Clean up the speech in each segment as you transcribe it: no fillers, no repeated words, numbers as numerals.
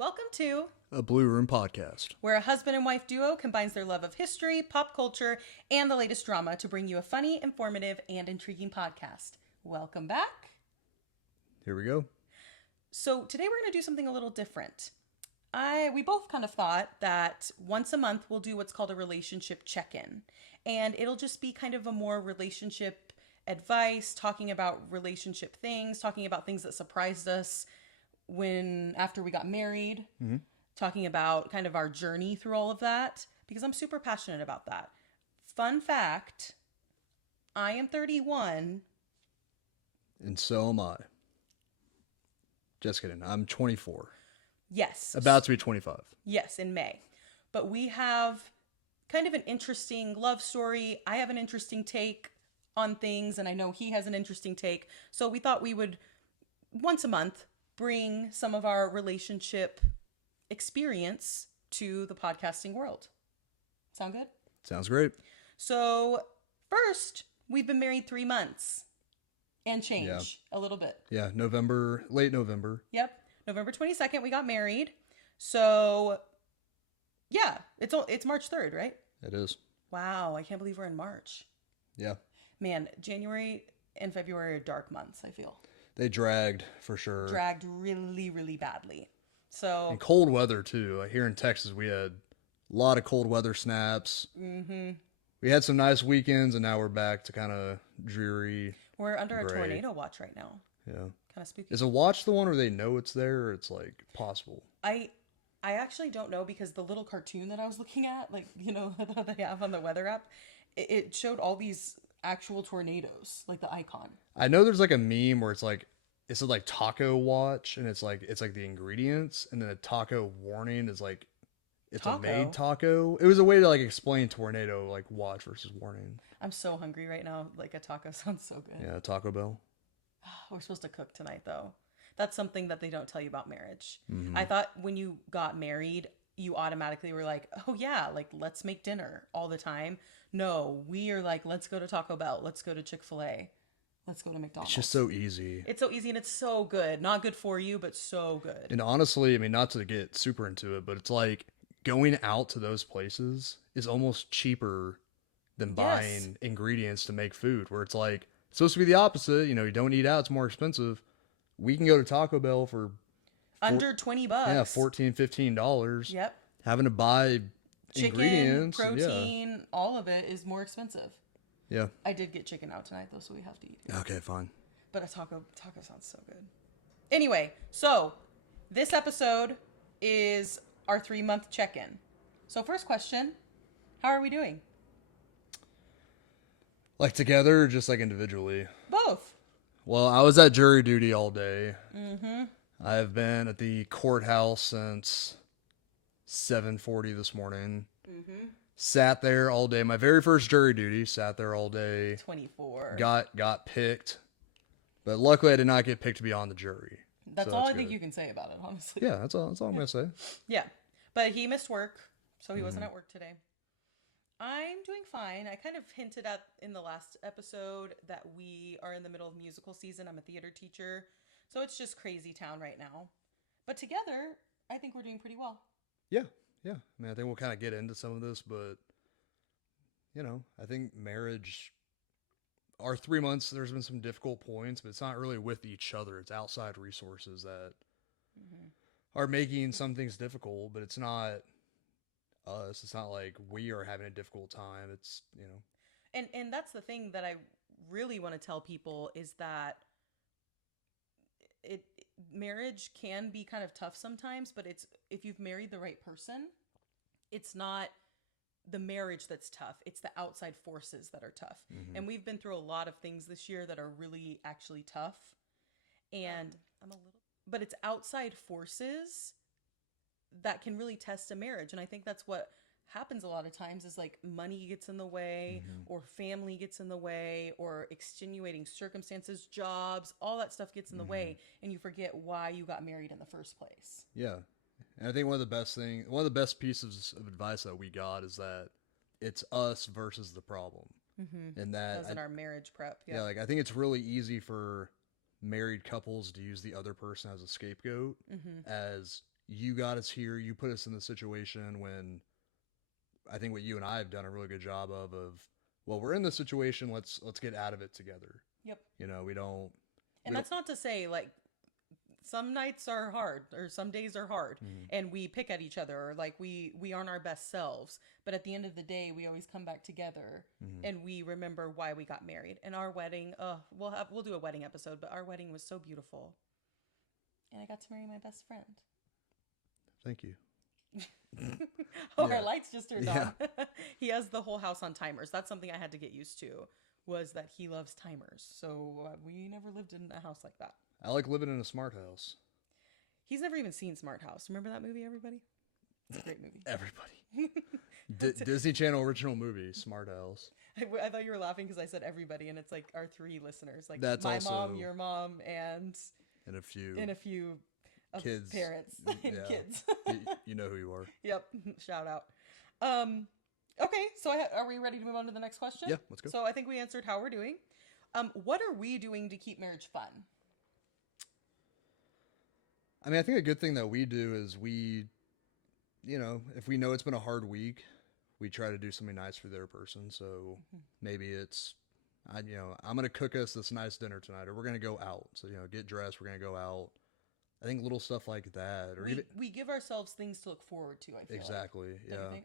Welcome to A Blue Room Podcast. where a husband and wife duo combines their love of history, pop culture, and the latest drama to bring you a funny, informative, and intriguing podcast. Welcome back. Here we go. So today we're going to do something a little different. We both kind of thought that once a month we'll do what's called a relationship check-in. And it'll just be kind of a more relationship advice, talking about relationship things, talking about things that surprised us after we got married, talking about kind of our journey through all of that, because I'm super passionate about that. Fun fact, I am 31. And so am I. Just kidding. I'm 24. Yes. About to be 25. Yes, in May. But we have kind of an interesting love story. I have an interesting take on things, and I know he has an interesting take. So we thought we would, once a month, bring some of our relationship experience to the podcasting world. Sound good? Sounds great. So first, we've been married 3 months and change a little bit. Yeah, late November. Yep. November 22nd, we got married. So yeah, it's March 3rd, right? It is. Wow, I can't believe we're in March. Yeah. Man, January and February are dark months, I feel. They dragged, for sure. Dragged really, really badly. So And cold weather, too. Like here in Texas, we had a lot of cold weather snaps. Mm-hmm. We had some nice weekends, and now we're back to kind of dreary. We're under gray. a tornado watch right now. Yeah. Kind of spooky. Is a watch the one where they know it's there, or it's like possible? I actually don't know, because the little cartoon that I was looking at, like, you know, that they have on the weather app, it showed all these actual tornadoes, like the icon. I know there's like a meme where it's a like taco watch, and it's like the ingredients, and then a taco warning is like it's Taco? a made taco. It was a way to like explain tornado, like watch versus warning. I'm so hungry right now. Like, a taco sounds so good. Yeah, Taco Bell. We're supposed to cook tonight, though. That's something that they don't tell you about marriage. Mm-hmm. I thought when you got married, you automatically were like, oh yeah, like, let's make dinner all the time. No, we are like, let's go to Taco Bell. Let's go to Chick-fil-A. Let's go to McDonald's. It's just so easy. It's so easy, and it's so good. Not good for you, but so good. And honestly, I mean, not to get super into it, but it's like going out to those places is almost cheaper than buying ingredients to make food, where it's like, it's supposed to be the opposite. You know, you don't eat out, it's more expensive. We can go to Taco Bell for under $20. Yeah, $14, $15. Yep. Having to buy Chicken, ingredients, protein, all of it is more expensive. Yeah. I did get chicken out tonight, though, so we have to eat it. Okay, fine. But a taco sounds so good. Anyway, so this episode is our 3-month check-in. So first question, how are we doing? Like together or just like individually? Both. Well, I was at jury duty all day. Mm-hmm. I've been at the courthouse since 7:40 this morning. Mm-hmm. Sat there all day. My very first jury duty. Sat there all day. 24. Got picked, but luckily I did not get picked to be on the jury. That's so all that's I think good. you can say about it, honestly. Yeah, that's all I'm gonna say. Yeah, but he missed work, so he wasn't at work today. I'm doing fine. I kind of hinted at in the last episode that we are in the middle of musical season. I'm a theater teacher, so it's just crazy town right now. But together, I think we're doing pretty well. Yeah. I mean, I think we'll kind of get into some of this, but you know, I think marriage. Our 3 months, there's been some difficult points, but it's not really with each other. It's outside resources that are making some things difficult, but it's not us. It's not like we are having a difficult time. It's, you know. And that's the thing that I really want to tell people is that marriage can be kind of tough sometimes, but it's if you've married the right person, it's not the marriage that's tough. It's the outside forces that are tough. Mm-hmm. And we've been through a lot of things this year that are really actually tough. And but it's outside forces that can really test a marriage. And I think that's what happens a lot of times is like money gets in the way or family gets in the way or extenuating circumstances, jobs, all that stuff gets in the way, and you forget why you got married in the first place. Yeah. And I think one of the best pieces of advice that we got is that it's us versus the problem. And that was in our marriage prep. Yeah, like I think it's really easy for married couples to use the other person as a scapegoat, as you got us here. You put us in the situation when I think what you and I have done a really good job of, well, we're in this situation. Let's get out of it together. Yep. You know, we don't. And that's not to say like some nights are hard or some days are hard and we pick at each other or like we aren't our best selves, but at the end of the day we always come back together and we remember why we got married. And our wedding, we'll do a wedding episode, but our wedding was so beautiful and I got to marry my best friend. Thank you. Our lights just turned on. He has the whole house on timers. That's something I had to get used to, was that he loves timers. So we never lived in a house like that. I like living in a smart house. He's never even seen Smart House. Remember that movie, everybody? It's a great movie. Everybody. Disney Channel original movie, Smart House. I thought you were laughing because I said everybody, and it's like our 3 listeners. Like that's my also, mom, your mom, and a few kids, parents, and kids. you know who you are. Yep. Shout out. Okay, so are we ready to move on to the next question? Yeah, let's go. So I think we answered how we're doing. What are we doing to keep marriage fun? I mean, I think a good thing that we do is we, you know, if we know it's been a hard week, we try to do something nice for the other person. So maybe it's, I'm going to cook us this nice dinner tonight, or we're going to go out. So, get dressed. We're going to go out. I think little stuff like that. Or we give ourselves things to look forward to, I feel exactly. Like. Yeah.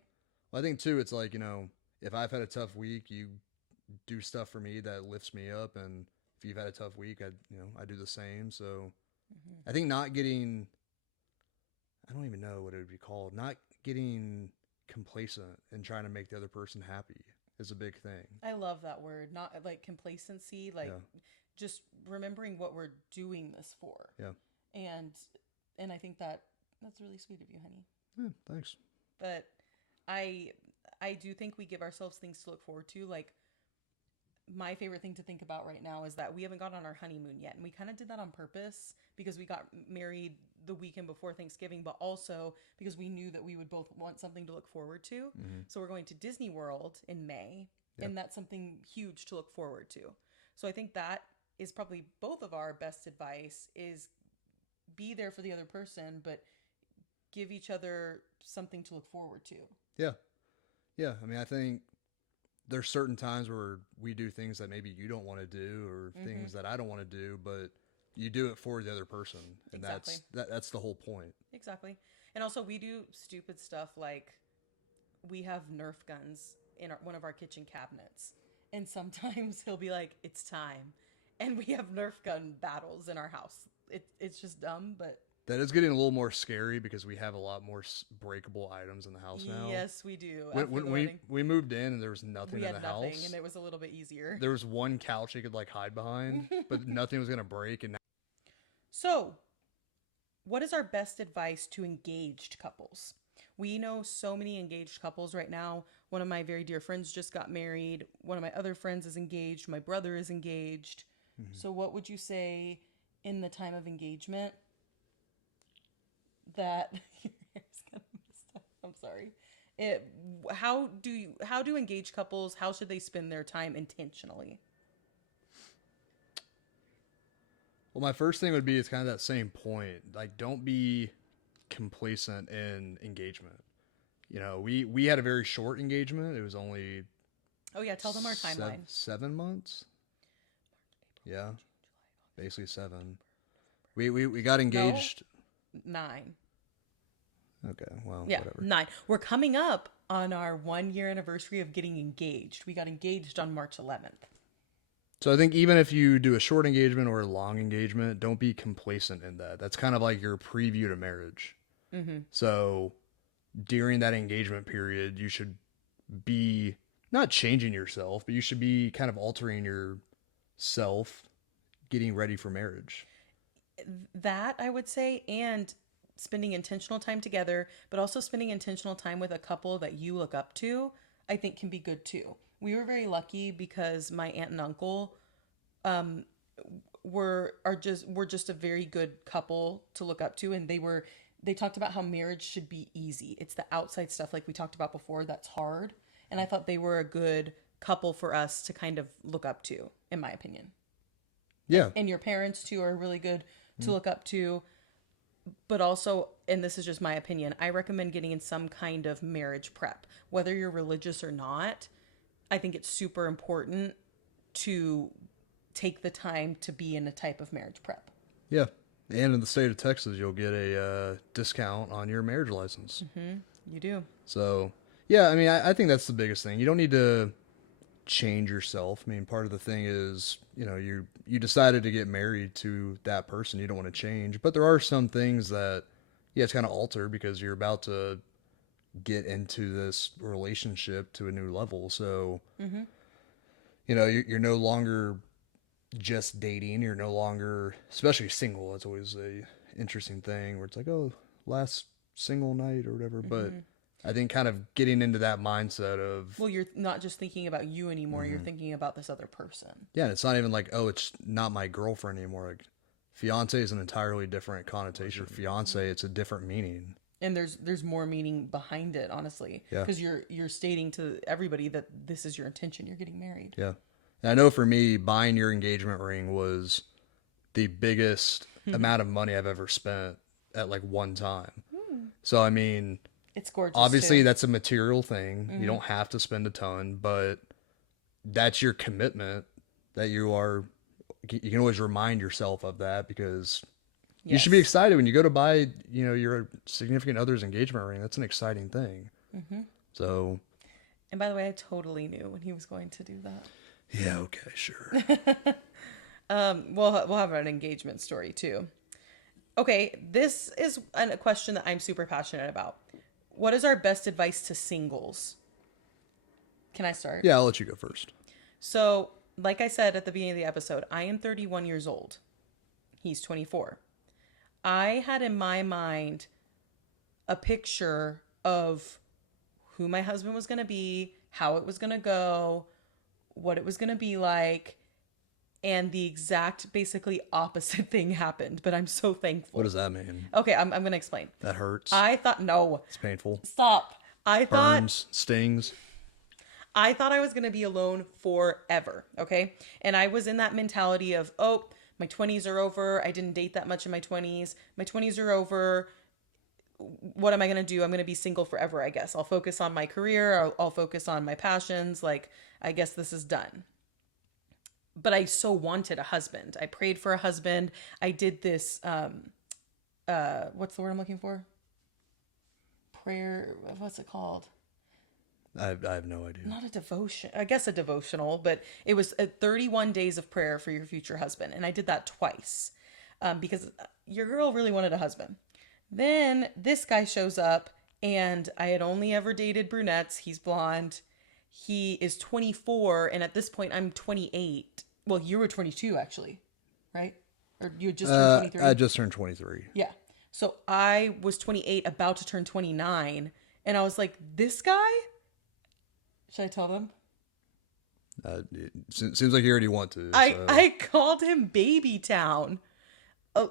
Well, I think too, it's like, if I've had a tough week, you do stuff for me that lifts me up. And if you've had a tough week, I do the same. So I think not getting, I don't even know what it would be called, not getting complacent and trying to make the other person happy is a big thing. I love that word. Not like complacency, like just remembering what we're doing this for. Yeah. And I think that's really sweet of you, honey. Yeah, thanks. But I do think we give ourselves things to look forward to. Like my favorite thing to think about right now is that we haven't gone on our honeymoon yet. And we kind of did that on purpose because we got married the weekend before Thanksgiving, but also because we knew that we would both want something to look forward to. So we're going to Disney World in May, and that's something huge to look forward to. So I think that is probably both of our best advice is be there for the other person, but give each other something to look forward to. Yeah. Yeah. I mean, I think there's certain times where we do things that maybe you don't want to do or things that I don't want to do, but you do it for the other person. And that's the whole point. Exactly. And also we do stupid stuff like we have Nerf guns in one of our kitchen cabinets. And sometimes he'll be like, it's time. And we have Nerf gun battles in our house. It's just dumb, but that is getting a little more scary because we have a lot more breakable items in the house now. Yes, we do. When we moved in and there was nothing in the house, and it was a little bit easier. There was one couch you could hide behind, but nothing was gonna break. And so, what is our best advice to engaged couples? We know so many engaged couples right now. One of my very dear friends just got married. One of my other friends is engaged. My brother is engaged. So, what would you say in the time of engagement? That your hair's kind of messed up. I'm sorry. How do engaged couples, how should they spend their time intentionally? Well, my first thing would be, it's kind of that same point. Don't be complacent in engagement. We had a very short engagement. It was only tell them our timeline. 7 months. Yeah, basically 7. We got engaged. No, 9. Okay, well, yeah, whatever. 9. We're coming up on our 1-year anniversary of getting engaged. We got engaged on March 11th. So I think even if you do a short engagement or a long engagement, don't be complacent in that. That's kind of like your preview to marriage. So during that engagement period, you should be not changing yourself, but you should be kind of altering yourself, getting ready for marriage. That I would say, and spending intentional time together, but also spending intentional time with a couple that you look up to, I think can be good too. We were very lucky because my aunt and uncle were just a very good couple to look up to, and they talked about how marriage should be easy. It's the outside stuff like we talked about before that's hard, and I thought they were a good couple for us to kind of look up to, in my opinion. Yeah. And your parents too are really good to look up to. But also, and this is just my opinion, I recommend getting in some kind of marriage prep. Whether you're religious or not, I think it's super important to take the time to be in a type of marriage prep. Yeah. And in the state of Texas, you'll get a discount on your marriage license. You do. So, yeah, I mean, I think that's the biggest thing. You don't need to change yourself. I mean, part of the thing is, you decided to get married to that person. You don't want to change. But there are some things that you have to kind of alter because you're about to get into this relationship to a new level. So, you're no longer just dating. You're no longer, especially single. That's always a interesting thing where it's like, oh, last single night or whatever. But I think kind of getting into that mindset of, Well, you're not just thinking about you anymore, you're thinking about this other person. yeah, and it's not even like, oh, it's not my girlfriend anymore. Like, fiance is an entirely different connotation. Fiance, it's a different meaning. And there's more meaning behind it, honestly. Yeah. Because you're stating to everybody that this is your intention, you're getting married. Yeah. And I know for me, buying your engagement ring was the biggest amount of money I've ever spent at like one time. So, I mean, It's gorgeous. obviously too. that's a material thing. You don't have to spend a ton, but that's your commitment that you can always remind yourself of that because you should be Yes. excited when you go to buy, your significant other's engagement ring. That's an exciting thing. So, And by the way, I totally knew when he was going to do that. yeah, okay, sure. We'll have an engagement story too. Okay, this is a question that I'm super passionate about. What is our best advice to singles? Can I start? Yeah, I'll let you go first. So, like I said at the beginning of the episode, I am 31 years old. He's 24. I had in my mind a picture of who my husband was going to be, how it was going to go, what it was going to be like, and the exact, basically opposite thing happened, but I'm so thankful. What does that mean? Okay, I'm going to explain. That hurts. I thought, no, It's painful. stop. I thought Burns, stings. I was going to be alone forever, okay? And I was in that mentality of, oh, my 20s are over. I didn't date that much in my 20s. My 20s are over. What am I going to do? I'm going to be single forever, I guess. I'll focus on my career. I'll focus on my passions. Like, I guess this is done. But I so wanted a husband. I prayed for a husband. I did this, what's the word I'm looking for? Prayer, what's it called? I have no idea. Not a devotion, I guess a devotional, but it was 31 days of prayer for your future husband. And I did that twice because your girl really wanted a husband. Then this guy shows up and I had only ever dated brunettes. He's blonde. He is 24. And at this point I'm 28. Well, you were 22 actually, right? Or you had just turned 23? I just turned 23. Yeah. So I was 28, about to turn 29. And I was like, this guy? Should I tell them? It seems like you already want to. I called him Baby Town.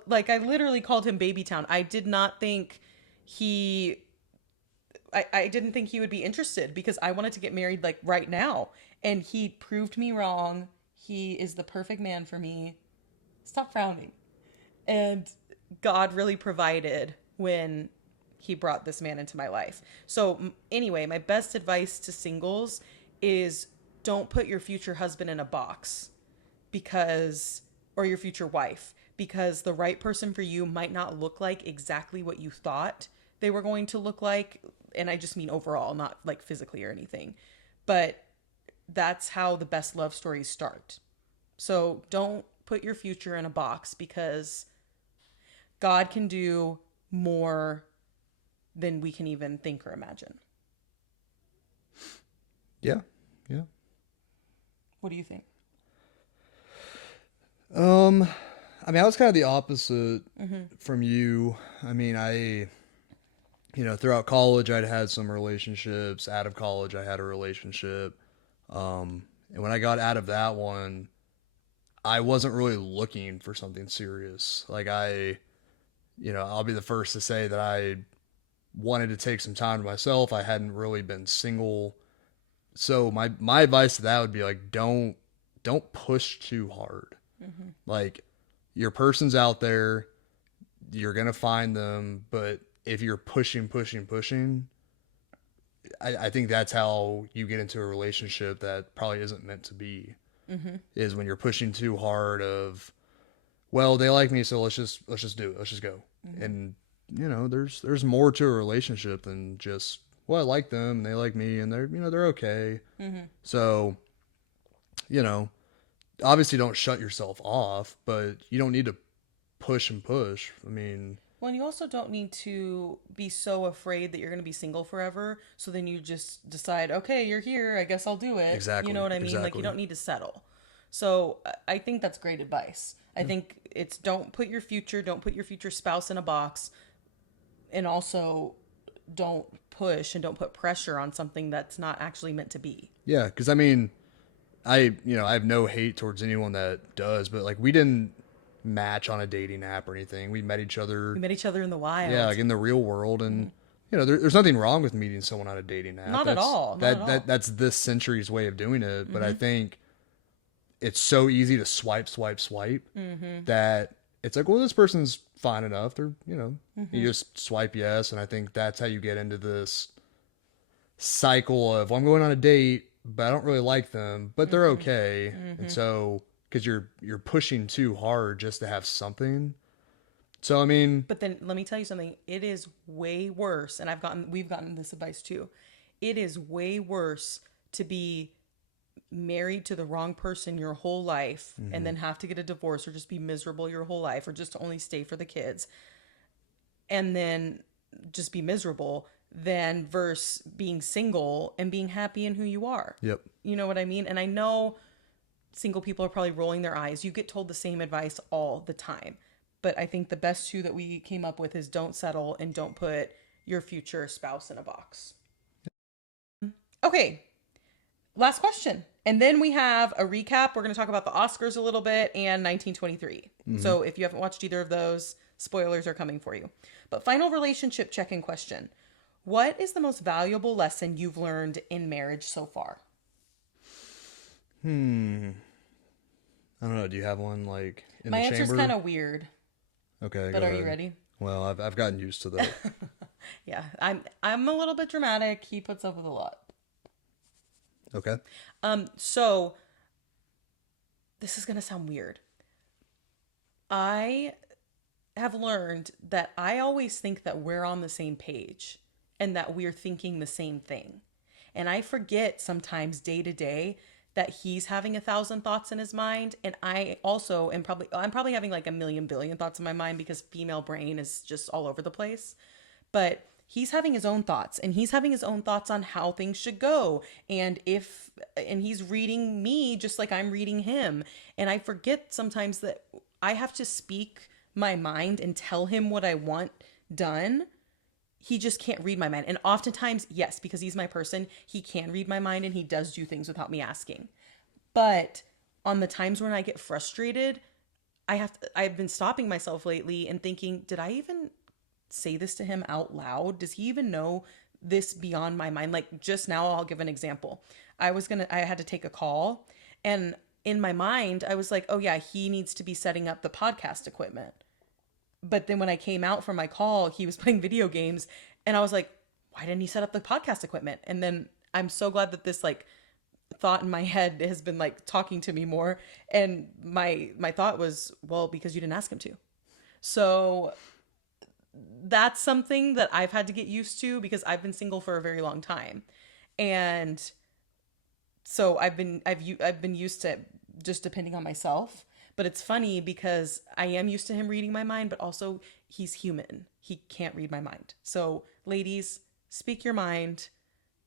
Like, I literally called him Baby Town. I did not think I didn't think he would be interested because I wanted to get married like right now. And he proved me wrong. He is the perfect man for me. Stop frowning. And God really provided when he brought this man into my life. So anyway, my best advice to singles is don't put your future husband in a box or your future wife, because the right person for you might not look like exactly what you thought they were going to look like. And I just mean overall, not like physically or anything, but that's how the best love stories start. So don't put your future in a box because God can do more than we can even think or imagine. Yeah. Yeah. What do you think? I mean, I was kind of the opposite from you. I mean, throughout college, I'd had some relationships. Out of college, I had a relationship. And when I got out of that one, I wasn't really looking for something serious. Like I'll be the first to say that I wanted to take some time to myself. I hadn't really been single. So my advice to that would be like, don't push too hard. Like, your person's out there. you're going to find them, but if you're pushing, I think that's how you get into a relationship that probably isn't meant to be. Is when you're pushing too hard of, well, they like me, so let's just do it. Let's just go. And there's more to a relationship than just, well, I like them and they like me and they're okay. So, obviously don't shut yourself off, but you don't need to push and push. I mean, well, and you also don't need to be so afraid that you're going to be single forever. So then you just decide, okay, you're here. I guess I'll do it. Exactly. You know what I mean? Like, Exactly. you don't need to settle. So I think that's great advice. I think it's don't put your future spouse in a box. And also don't push and don't put pressure on something that's not actually meant to be. Yeah. Cause I mean, I have no hate towards anyone that does, but like we didn't match on a dating app or anything. We met each other. We met each other in the wild. Yeah, like in the real world, and there's nothing wrong with meeting someone on a dating app. Not at all. Not at all. That's this century's way of doing it. But I think it's so easy to swipe that it's like, well, this person's fine enough. They're you just swipe yes, and I think that's how you get into this cycle of, well, I'm going on a date, but I don't really like them, but they're okay, and so because you're pushing too hard just to have something. So I mean, but then let me tell you something. It is way worse, and we've gotten this advice too. It is way worse to be married to the wrong person your whole life and then have to get a divorce or just be miserable your whole life or just to only stay for the kids and then just be miserable than versus being single and being happy in who you are. Yep. You know what I mean? And I know single people are probably rolling their eyes. You get told the same advice all the time. But I think the best two that we came up with is don't settle and don't put your future spouse in a box. Okay. Last question. And then we have a recap. We're going to talk about the Oscars a little bit and 1923. So if you haven't watched either of those, spoilers are coming for you. But final relationship check-in question. What is the most valuable lesson you've learned in marriage so far? I don't know. Do you have one like in My the answer's chamber? kind of weird. Okay, But go are you ahead. ready? Well, I've gotten used to that. Yeah, I'm a little bit dramatic. He puts up with a lot. Okay. So this is gonna sound weird. I have learned that I always think that we're on the same page and that we're thinking the same thing. And I forget sometimes day to day that he's having 1,000 thoughts in his mind. And I also I'm probably having like a million billion thoughts in my mind because female brain is just all over the place. But he's having his own thoughts and he's having his own thoughts on how things should go. And he's reading me just like I'm reading him. And I forget sometimes that I have to speak my mind and tell him what I want done. He just can't read my mind. And oftentimes, yes, because he's my person, he can read my mind and he does do things without me asking. But on the times when I get frustrated, I've been stopping myself lately and thinking, did I even say this to him out loud? Does he even know this beyond my mind? Like just now, I'll give an example. I had to take a call and in my mind, I was like, oh yeah, he needs to be setting up the podcast equipment. But then when I came out from my call, he was playing video games and I was like, why didn't he set up the podcast equipment? And then I'm so glad that this like thought in my head has been like talking to me more. And my thought was, well, because you didn't ask him to. So that's something that I've had to get used to because I've been single for a very long time. And so I've been used to just depending on myself. But it's funny because I am used to him reading my mind, but also he's human. He can't read my mind. So ladies, speak your mind,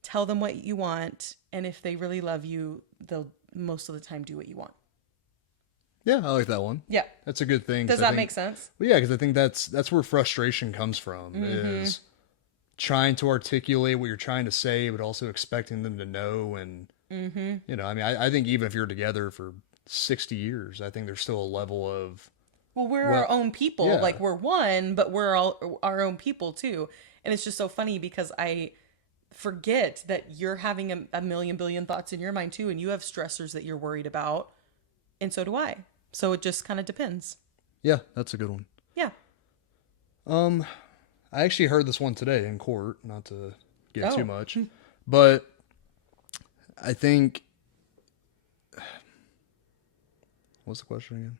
tell them what you want. And if they really love you, they'll most of the time do what you want. Yeah, I like that one. Yeah. That's a good thing. Does that make sense? Well, yeah, because I think that's where frustration comes from is trying to articulate what you're trying to say, but also expecting them to know. And, I mean, I think even if you're together for 60 years, I think there's still a level of, well, we're our own people. Yeah. Like we're one, but we're all our own people too. And it's just so funny because I forget that you're having a million billion thoughts in your mind too. And you have stressors that you're worried about. And so do I. So it just kind of depends. yeah, that's a good one. Yeah. Um, I actually heard this one today in court, not to give too Oh. much, but I think, what's the question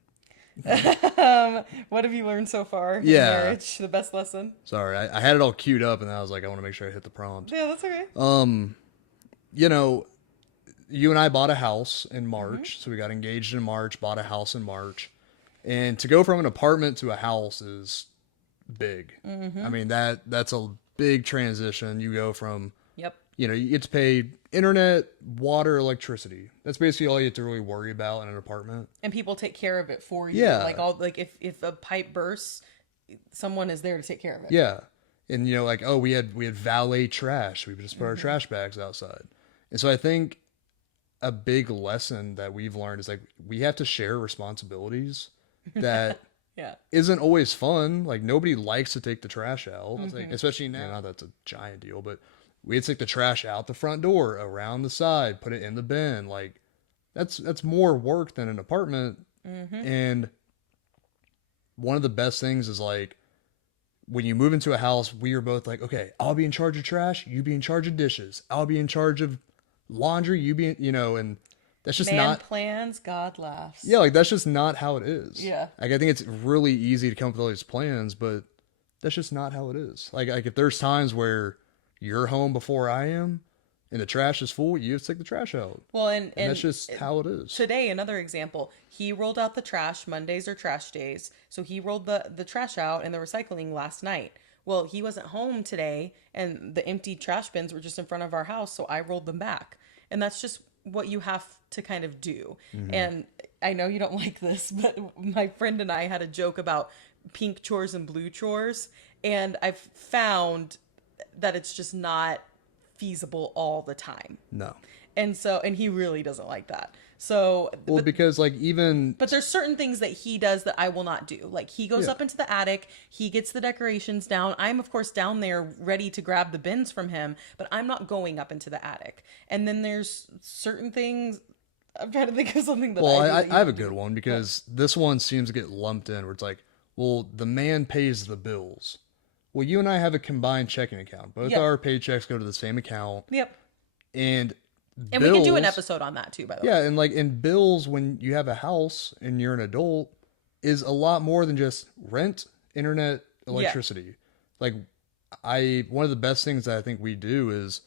again? What have you learned so far in Yeah. marriage? The best lesson? Sorry, I had it all queued up, and I was like, I want to make sure I hit the prompt. Yeah, that's okay. You know, you and I bought a house in March, so we got engaged in March, bought a house in March, and to go from an apartment to a house is big. I mean that's a big transition. You go from, Yep. you get to pay internet, water, electricity. That's basically all you have to really worry about in an apartment. And people take care of it for you. Yeah. Like if a pipe bursts, someone is there to take care of it. Yeah. And like, oh, we had valet trash. We would just put our trash bags outside. And so I think a big lesson that we've learned is like we have to share responsibilities that Yeah. isn't always fun. Like nobody likes to take the trash out, like, especially now. Not that's a giant deal, but we had to take the trash out the front door, around the side, put it in the bin. Like that's more work than an apartment. And one of the best things is like when you move into a house, we are both like, okay, I'll be in charge of trash, you be in charge of dishes, I'll be in charge of laundry, you be, and that's just Man not. plans, God laughs. Yeah, like that's just not how it is. Yeah. Like I think it's really easy to come up with all these plans, but that's just not how it is. Like if there's times where you're home before I am and the trash is full, you have to take the trash out. Well, And that's just how it is. today, another example, he rolled out the trash. Mondays are trash days. So he rolled the trash out and the recycling last night. Well, he wasn't home today and the empty trash bins were just in front of our house. So I rolled them back. And that's just what you have to kind of do. And I know you don't like this, but my friend and I had a joke about pink chores and blue chores. And I've found that it's just not feasible all the time. No. And he really doesn't like that. So, Well, because like even but there's certain things that he does that I will not do. Like he goes Yeah. up into the attic, he gets the decorations down. I'm of course down there ready to grab the bins from him, but I'm not going up into the attic. And then there's certain things. I'm trying to think of something that well, I do that I you have a don't do. good one because this one seems to get lumped in where it's like, well, the man pays the bills. Well, you and I have a combined checking account. Both Yep. our paychecks go to the same account. Yep. And And we can do an bills- episode on that too, by the way. Yeah, and like in bills when you have a house and you're an adult is a lot more than just rent, internet, electricity. Like one of the best things that I think we do is,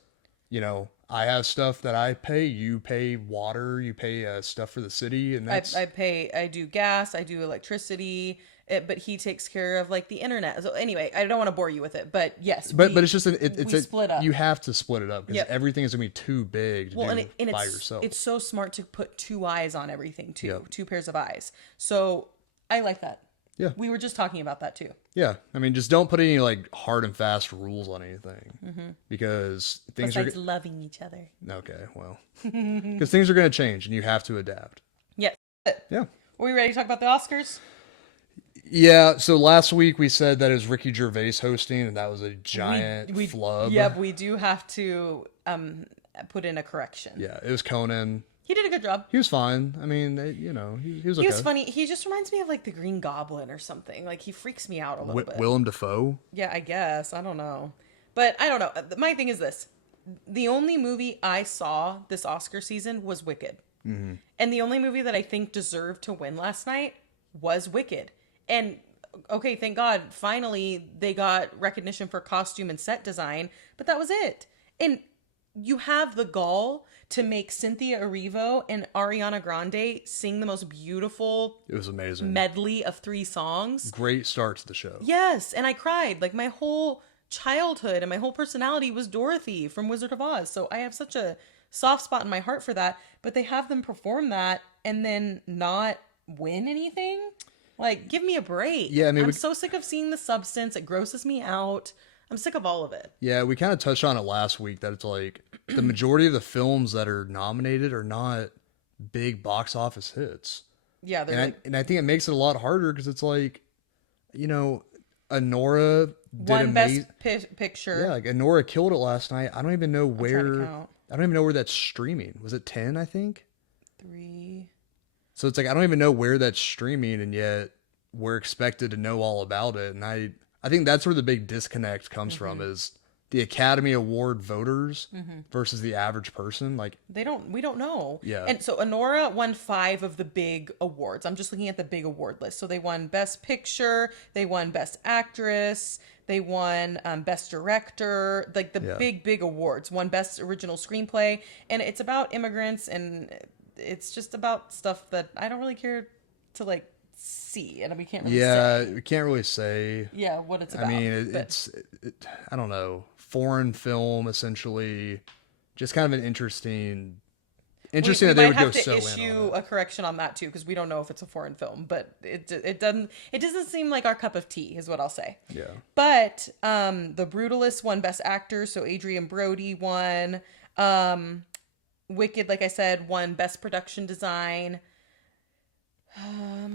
I have stuff that I pay, you pay water, you pay stuff for the city, and that's I do gas, I do electricity, but he takes care of like the internet. So anyway, I don't want to bore you with it, but yes, but it's just it's we a split up. You have to split it up because Yep. everything is gonna be too big to Well, do and by it's yourself. it's so smart to put two eyes on everything too, Yep. two pairs of eyes. So I like that. Yeah. We were just talking about that too. Yeah, I mean, just don't put any like hard and fast rules on anything because things Besides loving each other. okay. Well, because things are going to change and you have to adapt. Yes. Yeah, Are we ready to talk about the Oscars? yeah. So last week we said that it was Ricky Gervais hosting, and that was a giant flub. Yep, we do have to put in a correction. Yeah, it was Conan. He did a good job. He was fine. I mean, he was okay. He was funny. He just reminds me of like the Green Goblin or something. Like he freaks me out a little bit. Willem Dafoe. Yeah, I guess. I don't know. But I don't know. My thing is this. The only movie I saw this Oscar season was Wicked. And the only movie that I think deserved to win last night was Wicked. And okay, thank God, finally they got recognition for costume and set design, but that was it. And you have the gall to make Cynthia Erivo and Ariana Grande sing the most beautiful It was amazing. medley of 3 songs. Great start to the show. Yes, and I cried. Like my whole childhood and my whole personality was Dorothy from Wizard of Oz. So I have such a soft spot in my heart for that, but they have them perform that and then not win anything? Like give me a break. Yeah, I mean, I'm so sick of seeing the substance. It grosses me out. I'm sick of all of it. Yeah, we kind of touched on it last week that it's like the majority of the films that are nominated are not big box office hits. Yeah, they're And I think it makes it a lot harder because it's like, Anora did one best amazing. picture. Yeah, like Anora killed it last night. I don't even know trying to where. count. I don't even know where that's streaming. Was it 10? I think. 3. So it's like I don't even know where that's streaming, and yet we're expected to know all about it. And I think that's where the big disconnect comes from is the Academy Award voters versus the average person. Like we don't know. Yeah. And so Honora won 5 of the big awards. I'm just looking at the big award list. So they won Best Picture, they won Best Actress, they won Best Director, like the big awards. Won Best Original Screenplay, and it's about immigrants, and it's just about stuff that I don't really care to like see, and we can't really say. we can't really say. Yeah, what it's about. I mean, I don't know, foreign film essentially, just kind of an interesting We that they would might go have to so in issue on a correction on that too, because we don't know if it's a foreign film, but it doesn't seem like our cup of tea, is what I'll say. it. Yeah. But The Brutalist won Best Actor, so Adrian Brody won. Wicked, like I said, won Best Production Design.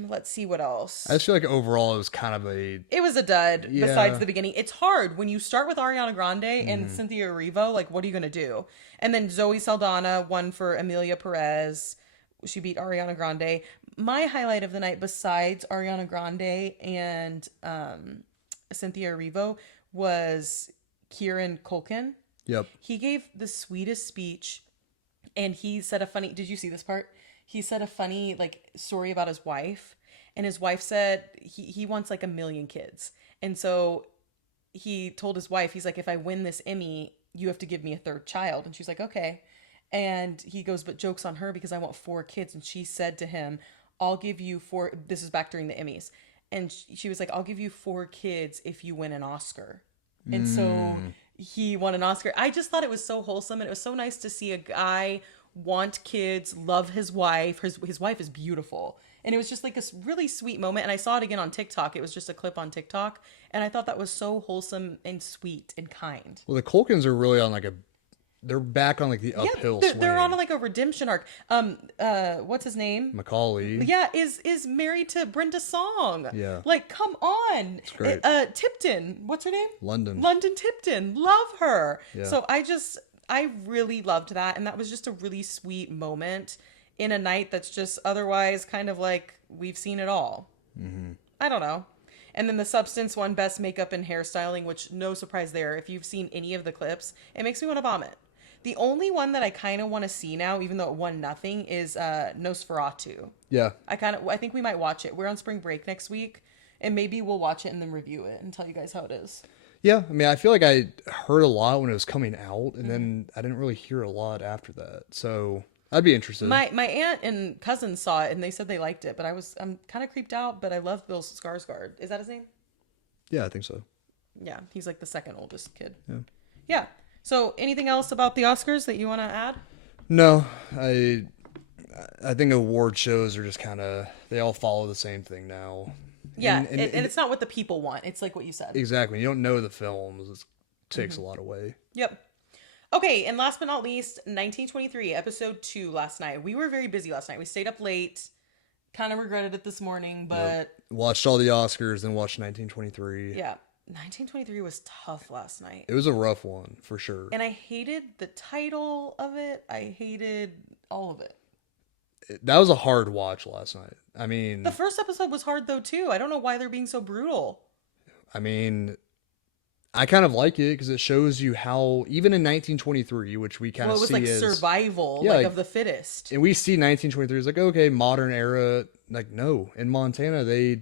Let's see what else. I just feel like overall it was kind of It was a dud. Yeah. Besides the beginning, it's hard when you start with Ariana Grande and Cynthia Erivo. Like, what are you gonna do? And then Zoe Saldana won for Amelia Perez. She beat Ariana Grande. My highlight of the night, besides Ariana Grande and Cynthia Erivo, was Kieran Culkin. Yep. He gave the sweetest speech, and he said a funny. Did you see this part? He said a funny like story about his wife, and his wife said he wants like 1 million kids, and so he told his wife, he's like, if I win this Emmy, you have to give me a 3rd child. And she's like, okay. And he goes, but joke's on her because I want 4 kids. And she said to him, I'll give you 4. This is back during the Emmys, and she was like, I'll give you 4 kids if you win an Oscar. And so he won an Oscar. I just thought it was so wholesome, and it was so nice to see a guy want kids, love his wife. His wife is beautiful. And it was just like a really sweet moment. And I saw it again on TikTok. It was just a clip on TikTok. And I thought that was so wholesome and sweet and kind. Well, the Culkins are really on like they're back on like the uphill swing. They're on like a redemption arc. What's his name? Macaulay. Yeah, is married to Brenda Song. Yeah. Like, come on. It's great. Tipton. What's her name? London Tipton. Love her. Yeah. So I really loved that. And that was just a really sweet moment in a night that's just otherwise kind of like we've seen it all. I don't know. And then The Substance won Best Makeup and Hairstyling, which no surprise there. If you've seen any of the clips, it makes me want to vomit. The only one that I kind of want to see now, even though it won nothing, is Nosferatu. Yeah. I think we might watch it. We're on spring break next week, and maybe we'll watch it and then review it and tell you guys how it is. Yeah, I mean, I feel like I heard a lot when it was coming out, and then I didn't really hear a lot after that. So I'd be interested. My aunt and cousin saw it, and they said they liked it, but I'm kind of creeped out. But I love Bill Skarsgård. Is that his name? Yeah, I think so. Yeah, he's like the 2nd oldest kid. Yeah. Yeah. So anything else about the Oscars that you want to add? No, I think award shows are just kind of, they all follow the same thing now. Yeah, and it's not what the people want. It's like what you said. Exactly. You don't know the films. It takes a lot away. Yep. Okay, and last but not least, 1923, episode 2 last night. We were very busy last night. We stayed up late. Kind of regretted it this morning, but... Yep. Watched all the Oscars, then watched 1923. Yeah. 1923 was tough last night. It was a rough one, for sure. And I hated the title of it. I hated all of it. That was a hard watch last night. I mean... The first episode was hard, though, too. I don't know why they're being so brutal. I mean... I kind of like it because it shows you how, even in 1923, which we kind of see as... Well, it was like survival, yeah, like of the fittest. And we see 1923 as like, okay, modern era. Like, no. In Montana, they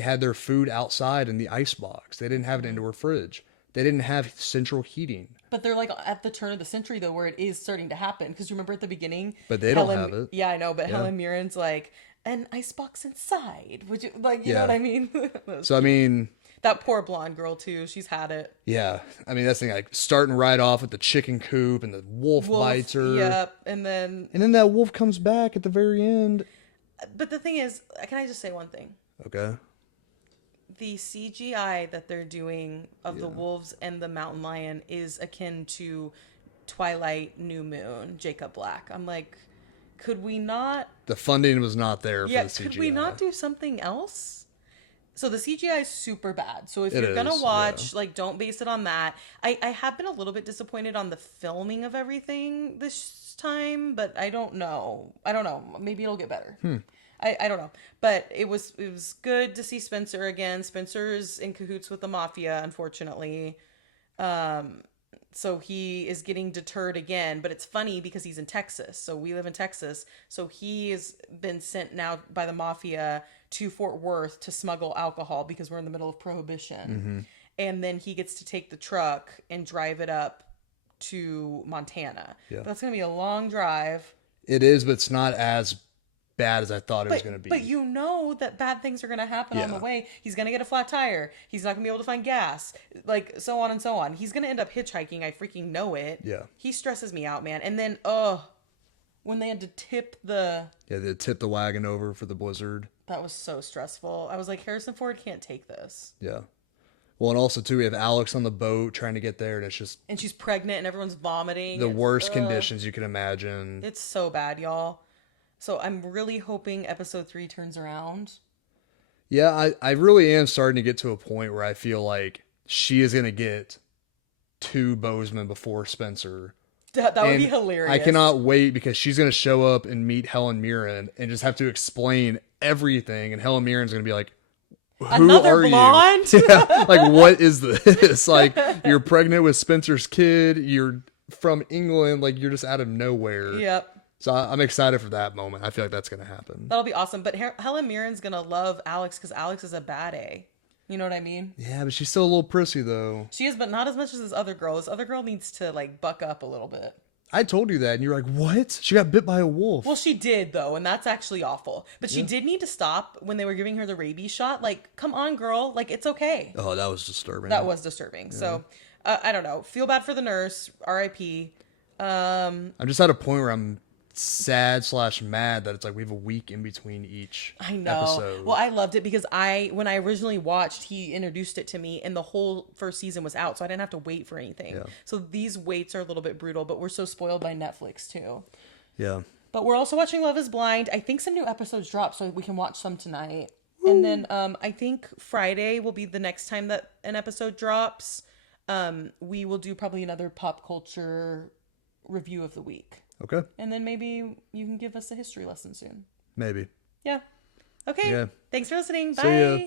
had their food outside in the ice box. They didn't have an indoor fridge. They didn't have central heating. But they're like at the turn of the century, though, where it is starting to happen. Because remember at the beginning? But they don't have it. Yeah, I know. But Helen Mirren's like, an icebox inside. Would you, like, you know what I mean? So, I mean... That poor blonde girl, too. She's had it. Yeah. I mean, that's the thing. Like, starting right off with the chicken coop and the wolf bites her. Yep. And then that wolf comes back at the very end. But the thing is, can I just say one thing? Okay. The CGI that they're doing of the wolves and the mountain lion is akin to Twilight, New Moon, Jacob Black. I'm like, could we not... The funding was not there for the CGI. Could we not do something else? So the CGI is super bad. So if you're going to watch, like, don't base it on that. I have been a little bit disappointed on the filming of everything this time, but I don't know. Maybe it'll get better. I don't know, but it was good to see Spencer again. Spencer's in cahoots with the mafia, unfortunately. So he is getting deterred again, but it's funny because he's in Texas. So we live in Texas. So he has been sent now by the mafia to Fort Worth to smuggle alcohol because we're in the middle of prohibition. And then he gets to take the truck and drive it up to Montana. Yeah. But that's going to be a long drive. It is, but it's not as bad as I thought it was going to be. But you know that bad things are going to happen on the way. He's going to get a flat tire. He's not going to be able to find gas. Like, so on and so on. He's going to end up hitchhiking. I freaking know it. Yeah. He stresses me out, man. And then, when they had to tip the... Yeah, they tipped the wagon over for the blizzard. That was so stressful. I was like, Harrison Ford can't take this. Yeah. Well, and also, too, we have Alex on the boat trying to get there, and it's just... And she's pregnant, and everyone's vomiting. The worst conditions you can imagine. It's so bad, y'all. So I'm really hoping episode 3 turns around. Yeah, I really am starting to get to a point where I feel like she is going to get to Bozeman before Spencer. That would be hilarious. I cannot wait because she's going to show up and meet Helen Mirren and just have to explain everything. And Helen Mirren's going to be like, who Another are blonde? you? Yeah, like, what is this? Like, you're pregnant with Spencer's kid. You're from England. Like, you're just out of nowhere. Yep. So I'm excited for that moment. I feel like that's going to happen. That'll be awesome. But Helen Mirren's going to love Alex because Alex is a bad A. You know what I mean? Yeah, but she's still a little prissy, though. She is, but not as much as this other girl. This other girl needs to, like, buck up a little bit. I told you that, and you're like, what? She got bit by a wolf. Well, she did, though, and that's actually awful. But she did need to stop when they were giving her the rabies shot. Like, come on, girl. Like, it's okay. Oh, that was disturbing. That was disturbing. Yeah. So, I don't know. Feel bad for the nurse. R.I.P. I'm just at a point where I'm sad/mad that it's like we have a week in between each episode. Well, I loved it because when I originally watched, he introduced it to me and the whole first season was out, so I didn't have to wait for anything. Yeah. So these waits are a little bit brutal, but we're so spoiled by Netflix too. Yeah. But we're also watching Love is Blind. I think some new episodes drop, so we can watch some tonight. Woo. And then I think Friday will be the next time that an episode drops. We will do probably another pop culture review of the week. Okay. And then maybe you can give us a history lesson soon. Maybe. Yeah. Okay. Yeah. Thanks for listening. Bye. See ya.